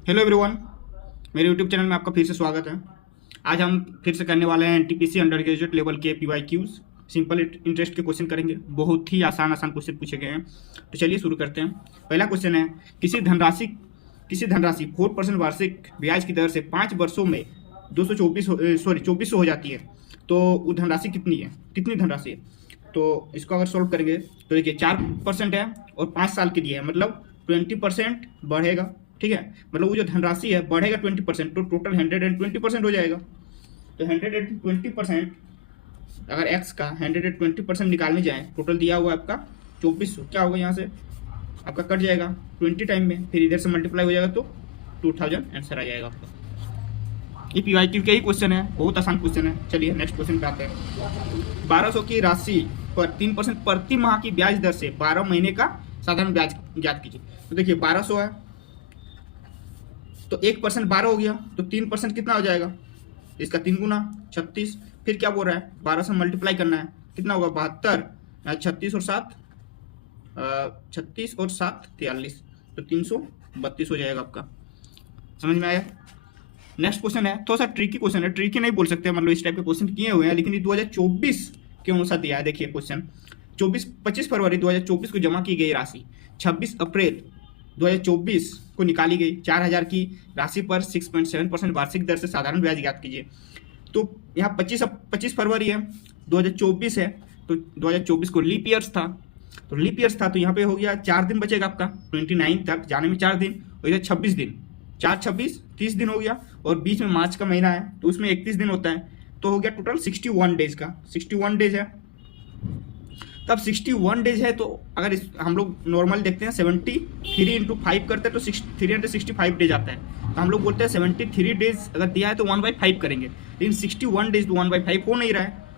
Hello everyone, मेरे YouTube channel में आपका फिर से स्वागत है। आज हम फिर से करने वाले हैं एनटीपीसी अंडर ग्रेजुएट लेवल के पीवाईक्यूज सिंपल इंटरेस्ट के क्वेश्चन करेंगे। बहुत ही आसान आसान क्वेश्चन पूछे गए हैं, तो चलिए शुरू करते हैं। पहला क्वेश्चन है, किसी धनराशि 4% वार्षिक ब्याज की दर से 5 वर्षों में 2400 हो जाती है, तो वो धनराशि कितनी है, कितनी धनराशि है। तो इसको अगर सॉल्व करेंगे तो देखिए 4% है और 5 साल के लिए है, मतलब 20% बढ़ेगा। ठीक है, मतलब वो जो धनराशि है बढ़ेगा 20%, तो टोटल 120% हो जाएगा। तो 120%, अगर एक्स का 120% निकालने जाए, टोटल दिया हुआ है आपका 2400, क्या होगा यहाँ से आपका कट जाएगा 20 टाइम में, फिर इधर से मल्टीप्लाई हो जाएगा तो 2000 आंसर आ जाएगा आपका। ये पीवाईक्यू का ही क्वेश्चन है, बहुत आसान क्वेश्चन है। चलिए नेक्स्ट क्वेश्चन पे आते हैं। 1200 की राशि पर 3% प्रति माह की ब्याज दर से 12 महीने का साधारण ब्याज ज्ञात कीजिए। तो देखिए 1200 है तो 1% 12 हो गया, तो 3% कितना हो जाएगा, इसका 3 गुना 36। फिर क्या बोल रहा है, 12 से मल्टीप्लाई करना है, कितना होगा 72, 36 और 7 43 तो 332 हो जाएगा आपका। समझ में आया। नेक्स्ट क्वेश्चन है, थोड़ा सा ट्रिकी क्वेश्चन है, ट्रिकी नहीं बोल सकते, मतलब इस टाइप के क्वेश्चन किए हुए हैं, लेकिन ये 2024 के अनुसार दिया है। देखिए क्वेश्चन 25 फरवरी 2024 को जमा की गई राशि 26 अप्रैल 2024 को निकाली गई 4000 की राशि पर 6.7% वार्षिक दर से साधारण ब्याज ज्ञात कीजिए। तो यहाँ 25 फरवरी है, 2024 है, तो 2024 को लीप ईयर्स था, तो यहाँ पे हो गया 4 दिन बचेगा आपका, 29 तक जाने में 4 दिन, और इधर 26 दिन, 4 26 30 दिन हो गया, और बीच में मार्च का महीना है तो उसमें 31 दिन होता है, तो हो गया टोटल 61 डेज का। 61 डेज है, तब 61 डेज है, तो अगर हम लोग नॉर्मल देखते हैं 73 इंटू 5 करते हैं तो 365 डेज आता है। तो हम लोग बोलते हैं 73 डेज अगर दिया है तो 1/5 करेंगे, लेकिन 61 डेज तो 1/5 हो नहीं रहा है।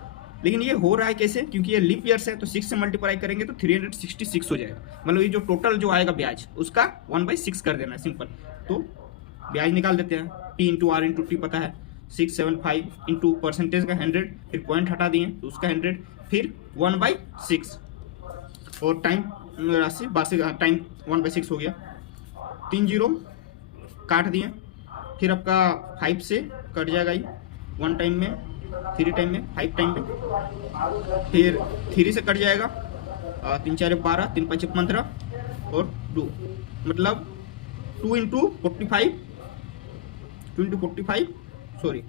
लेकिन ये हो रहा है कैसे, क्योंकि ये लीप ईयर है, तो 6 से मल्टीप्लाई करेंगे तो 366 हो जाएगा। मतलब ये जो टोटल जो आएगा ब्याज उसका 1/6 कर देना है, सिंपल। तो ब्याज निकाल देते हैं, P into R into T पता है, 675 इंटू परसेंटेज का 100, फिर पॉइंट हटा दिए तो उसका 100, फिर 1/6, और टाइम राशि वार्षिक टाइम 1/6 हो गया। 3 जीरो काट दिए, फिर आपका 5 से कट जाएगा ये 1 टाइम में, 3 टाइम में, 5 टाइम में, फिर 3 से कट जाएगा, 3 4 12, 3 5 15 और 2, मतलब 2 इंटू 45 सॉरी,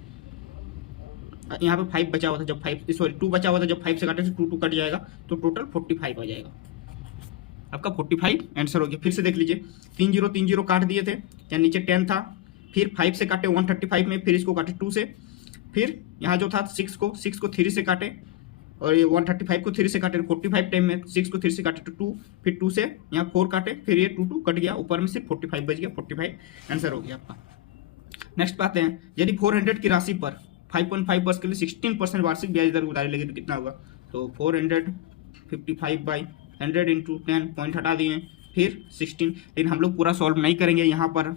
यहाँ पे 5 बचा हुआ था, जब 2 बचा हुआ था, जब 5 से काटे तो 2 कट जाएगा, तो टोटल 45 आ जाएगा आपका। 45 आंसर हो गया। फिर से देख लीजिए, 3 जीरो काट दिए थे, या नीचे 10 था, फिर 5 से काटे 135 में, फिर इसको काटे 2 से, फिर यहाँ जो था 6 को 3 से काटे, और ये 135 को 3 से काटे 45 टाइम में, 6 को 3 से काटे तो 2, फिर 2 से यहाँ 4 काटे, फिर ये 2 कट गया, ऊपर में सिर्फ 45 बच गया, 45 आंसर हो गया आपका। नेक्स्ट बात है, यदि 400 की राशि पर 5.5 वर्ष के लिए 16% वार्षिक ब्याज दर उधारी लगी तो कितना होगा। तो 455/100 इंटू 10, पॉइंट हटा दिए, फिर 16, लेकिन हम लोग पूरा सॉल्व नहीं करेंगे। यहाँ पर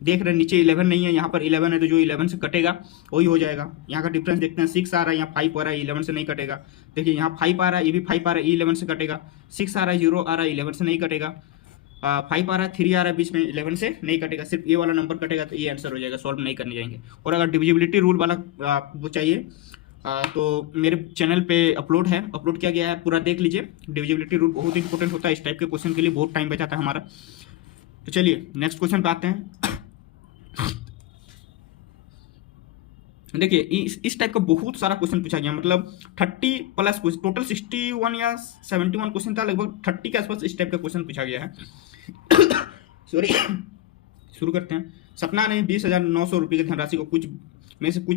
देख रहे हैं नीचे 11 नहीं है, यहाँ पर 11 है, तो जो 11 से कटेगा वही हो जाएगा। यहाँ का डिफरेंस देखते हैं, 6 आ रहा है, यहाँ 5 आ रहा है, 11 से नहीं कटेगा। देखिए यहाँ 5 आ रहा है, ये भी 5 आ रहा है, 11 से कटेगा, 6 आ रहा है, 0 आ रहा है, 11 से नहीं कटेगा, 5 आ रहा है, 3 आ रहा है बीच में, 11 से नहीं कटेगा, सिर्फ ये वाला नंबर कटेगा, तो ये आंसर हो जाएगा, सॉल्व नहीं करने जाएंगे। और अगर डिविजिबिलिटी रूल वाला वो चाहिए तो मेरे चैनल पे अपलोड किया गया है, पूरा देख लीजिए। डिविजिबिलिटी रूल बहुत इंपॉर्टेंट होता है इस टाइप के क्वेश्चन के लिए, बहुत टाइम बचाता है हमारा। तो चलिए नेक्स्ट क्वेश्चन पे आते हैं। देखिए इस टाइप का बहुत सारा क्वेश्चन पूछा गया, मतलब 30 प्लस क्वेश्चन, टोटल 61 या 71 क्वेश्चन था, लगभग 30 के आसपास इस टाइप का क्वेश्चन पूछा गया है। सॉरी, शुरू करते हैं। सपना ने 20,900 रुपये की धनराशि को कुछ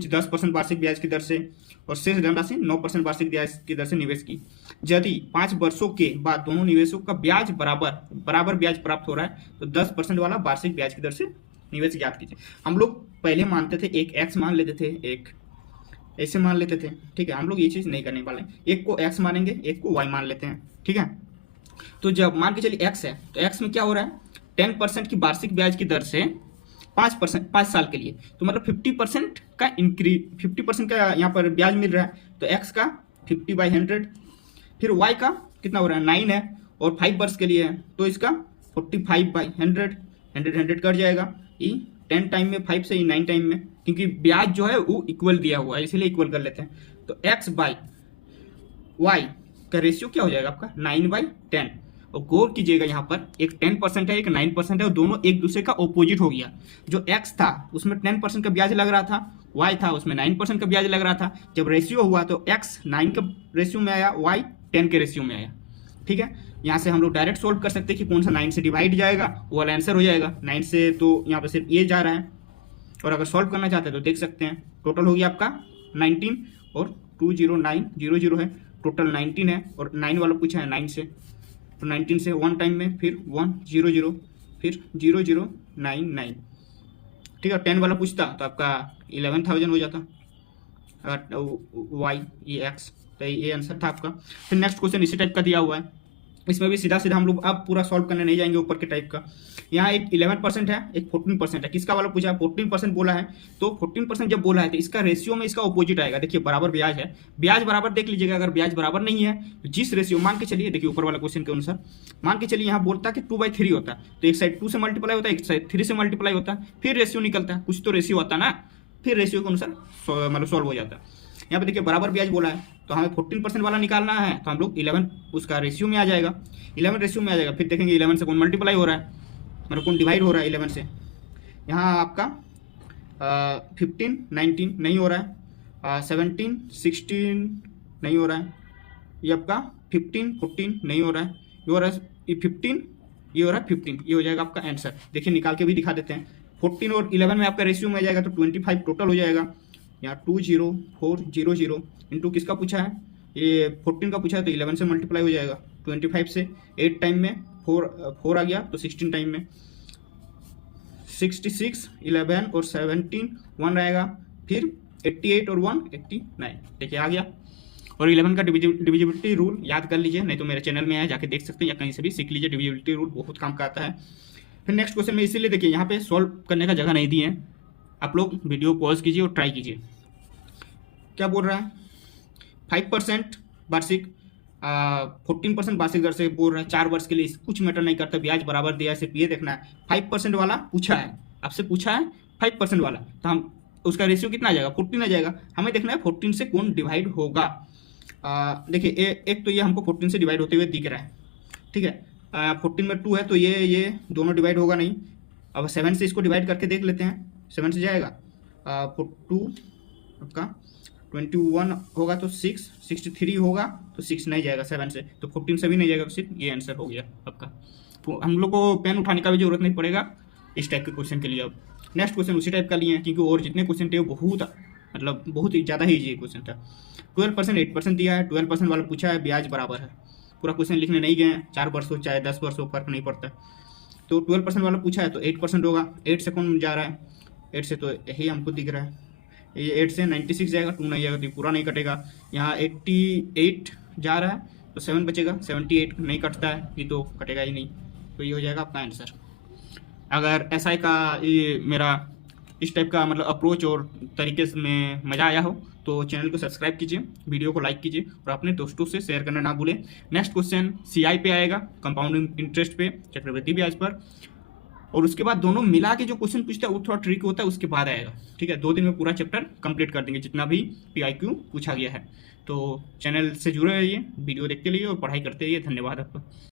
10% वार्षिक ब्याज की दर से और शेष धनराशि 9% वार्षिक ब्याज की दर से निवेश की। यदि 5 वर्षों के बाद दोनों निवेशों का ब्याज बराबर ब्याज प्राप्त हो रहा है, तो 10% वाला वार्षिक ब्याज की दर से निवेश ज्ञात कीजिए। हम लोग पहले मानते थे, एक एक्स मान लेते थे, एक ऐसे मान लेते थे, ठीक है। हम लोग ये चीज़ नहीं करने वाले, एक को एक्स मानेंगे, एक को वाई मान लेते हैं, ठीक है। तो जब मान के चलिए एक्स है, तो एक्स में क्या हो रहा है, 10% की वार्षिक ब्याज की दर से 5% 5 साल के लिए, तो मतलब 50% का इंक्रीज, 50% का यहाँ पर ब्याज मिल रहा है, तो एक्स का 50/100, फिर वाई का कितना हो रहा है 9 है, और 5 वर्ष के लिए है, तो इसका 45/100, 100 कट जाएगा, ई 10 टाइम में, 5 से 9 टाइम में, क्योंकि ब्याज जो है वो इक्वल दिया हुआ है, इसीलिए इक्वल कर लेते हैं। तो x बाई y का रेशियो क्या हो जाएगा आपका 9/10। और गौर कीजिएगा यहाँ पर एक 10% है, एक 9% है, और दोनों एक दूसरे का ऑपोजिट हो गया। जो x था उसमें 10% का ब्याज लग रहा था, y था उसमें 9% का ब्याज लग रहा था। जब रेशियो हुआ तो x 9 के रेशियो में आया, y 10 के रेशियो में आया। ठीक है, यहाँ से हम लोग डायरेक्ट सोल्व कर सकते हैं कि कौन सा 9 से डिवाइड जाएगा वो वाला आंसर हो जाएगा। 9 से तो यहाँ पर सिर्फ ये जा रहा है, और अगर सॉल्व करना चाहते हैं तो देख सकते हैं टोटल हो गया आपका 19 और 20900 है, टोटल 19 है, और 9 वाला पूछा है 9 से, तो 19 से 1 टाइम में, फिर 100, फिर 0099। ठीक है, 10 वाला पूछता तो आपका 11,000 हो जाता, वाई ये एक्स, तो ये आंसर था आपका। फिर नेक्स्ट क्वेश्चन इसी टाइप का दिया हुआ है, इसमें भी सीधा सीधा हम लोग अब पूरा सॉल्व करने नहीं जाएंगे ऊपर के टाइप का। यहाँ एक 11% है, एक 14% है। किसका वाला पूछा है, 14% बोला है, तो 14% जब बोला है तो इसका रेशियो में इसका ऑपोजिट आएगा। देखिए बराबर ब्याज है, ब्याज बराबर देख लीजिएगा। अगर ब्याज बराबर नहीं है तो जिस रेशियो मान के चलिए, देखिए ऊपर वाला क्वेश्चन के अनुसार मान के चलिए यहाँ बोलता कि 2/3 होता है, तो एक साइड 2 से मल्टीप्लाई होता है, एक साइड 3 से मल्टीप्लाई होता है, फिर रेशियो निकलता है, कुछ तो रेशियो होता है ना, फिर रेशियो के अनुसार मतलब सॉल्व हो जाता है। यहाँ पे देखिए बराबर ब्याज बोला है, तो हमें 14% वाला निकालना है, तो हम लोग 11 उसका रेशियो में आ जाएगा, 11 रेशियो में आ जाएगा। फिर देखेंगे 11 से कौन मल्टीप्लाई हो रहा है, मतलब कौन डिवाइड हो रहा है 11 से। यहाँ आपका 15 19 नहीं हो रहा है, 17 16 नहीं हो रहा है, ये आपका 15 14 नहीं हो रहा है, ये हो रहा है ये 15, ये हो रहा है 15, ये हो जाएगा आपका आंसर। देखिए निकाल के भी दिखा देते हैं। 14 और 11 में आपका रेशियो में आ जाएगा, तो 25 टोटल हो जाएगा। यहाँ 20400 इंटू किसका पूछा है, ये 14 का पूछा है, तो 11 से मल्टीप्लाई हो जाएगा। 25 से 8 टाइम में 4 आ गया, तो 16 टाइम में 66, 11 और 17 1 रहेगा, फिर 88 और 1 89। देखिए आ गया। और 11 का डिविजिबिलिटी रूल याद कर लीजिए, नहीं तो मेरे चैनल में है, जाके देख सकते हैं, या कहीं से भी सीख लीजिए। डिविजिबिलिटी रूल बहुत काम का आता है। फिर नेक्स्ट क्वेश्चन में इसीलिए देखिए यहाँ पे सॉल्व करने का जगह नहीं दी है, आप लोग वीडियो पॉज कीजिए और ट्राई कीजिए। क्या बोल रहा है, 5% वार्षिक 14% वार्षिक दर से बोल रहा है 4 वर्ष के लिए, कुछ मैटर नहीं करता, ब्याज बराबर दिया है, सिर्फ ये देखना है। 5% वाला पूछा है, आपसे पूछा है 5% वाला, तो हम उसका रेशियो कितना आ जाएगा, 14 आ जाएगा। हमें देखना है 14 से कौन डिवाइड होगा। देखिए एक तो ये हमको 14 से डिवाइड होते हुए दिख रहा है, ठीक है। 14 में 2 है, तो ये दोनों डिवाइड होगा नहीं। अब 7 से इसको डिवाइड करके देख लेते हैं, 7 से जाएगा 2 आपका 21 होगा, तो 6 63 होगा, तो 6 नहीं जाएगा 7 से, तो 14 से भी नहीं जाएगा, तो सिर्फ ये आंसर हो गया आपका। तो हम लोग को पेन उठाने का भी जरूरत नहीं पड़ेगा इस टाइप के क्वेश्चन के लिए। अब नेक्स्ट क्वेश्चन उसी टाइप का लिए हैं, क्योंकि और जितने क्वेश्चन थे वो बहुत ही ज़्यादा ही ईजी क्वेश्चन था। 12% 8% दिया है, 12% वाला पूछा है, ब्याज बराबर है। पूरा क्वेश्चन लिखने नहीं गए हैं, 4 वर्ष हो चाहे 10 वर्ष हो, फर्क नहीं पड़ता। तो 12% वाला पूछा है, तो 8% होगा। 8 से कौन जा रहा है, 8 से तो यही हमको दिख रहा है, ये 8 से 96 जाएगा, 2 नहीं जाएगा, तो पूरा नहीं कटेगा। यहाँ 88 जा रहा है, तो 7 बचेगा, 78 नहीं कटता है, ये तो कटेगा ही नहीं, तो ये हो जाएगा आपका आंसर। अगर एसआई का ये मेरा इस टाइप का मतलब अप्रोच और तरीके में मज़ा आया हो तो चैनल को सब्सक्राइब कीजिए, वीडियो को लाइक कीजिए, और अपने दोस्तों से शेयर करना ना भूलें। नेक्स्ट क्वेश्चन सीआई पे आएगा, कंपाउंडिंग इंटरेस्ट पे, चक्रवृद्धि ब्याज पर, और उसके बाद दोनों मिला के जो क्वेश्चन पूछता है वो थोड़ा ट्रिक होता है, उसके बाद आएगा। ठीक है, 2 दिन में पूरा चैप्टर कंप्लीट कर देंगे जितना भी PIQ पूछा गया है। तो चैनल से जुड़े रहिए, वीडियो देखते रहिए और पढ़ाई करते रहिए। धन्यवाद आपका।